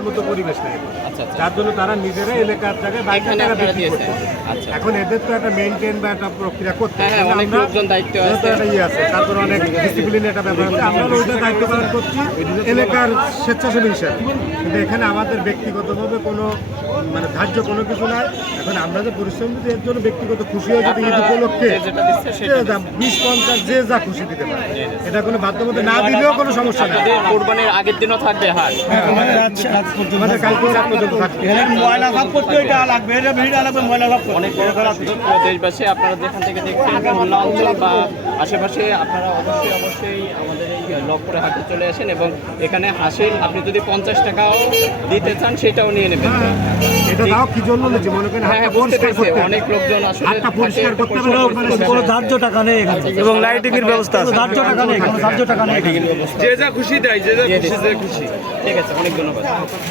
দেওয়ার মতো পরিবেশ নেই। আচ্ছা আচ্ছা। যার জন্য তারা নিজেরা এলাকার জায়গায় টাকা বিক্রি করছে আচ্ছা এখন এদের তো একটা মেনটেন বা একটা প্রক্রিয়া করতে হ্যাঁ, হ্যাঁ, আছে। ইয়ে আছে তারপর অনেক ডিসিপ্লিন একটা ব্যাপার আছে আমরা ওইটা দায়িত্ব পালন করছি এলাকার স্বেচ্ছাসেবী হিসাবে। কিন্তু এখানে আমাদের ব্যক্তিগতভাবে কোনো মানে ধার্য কোনো কিছু নাই। এখন আমরা যে পরিশ্রম দিতে এর জন্য ব্যক্তিগত খুশি হয়ে যদি ঈদ উপলক্ষে বিশ পঞ্চাশ যে যা খুশি দিতে পারে। এটা কোনো বাধ্যবাধকতা না দিলেও কোনো সমস্যা নেই। কোরবানির আগের দিনও থাকবে হাট। আমাদের কালকে রাত পর্যন্ত থাকবে। ময়লা ভাব করতে ওইটা লাগবে এটা ভিড় লাগবে ময়লা ভাব অনেক বড় দেশবাসী আপনারা যেখান থেকে দেখছেন খুলনা অঞ্চল বা আশেপাশে আপনারা অবশ্যই অবশ্যই আমাদের এই লক্ষ্যরে হাটে চলে আসেন এবং এখানে হাসিল আপনি যদি পঞ্চাশ টাকাও দিতে চান সেটাও নিয়ে নেবেন। এটা তাও কি জন্য নিচ্ছে? মনে করেন হ্যাঁ পরিষ্কার করতে অনেক লোকজন আসলে হাতটা পরিষ্কার করতে হবে কোনো ধার্য টাকা নেই এখানে। এবং লাইটিং এর ব্যবস্থা আছে। ধার্য টাকা নেই কোনো ধার্য টাকা নেই যে যা খুশি দেয় যে যা খুশি যে খুশি। ঠিক আছে অনেক ধন্যবাদ।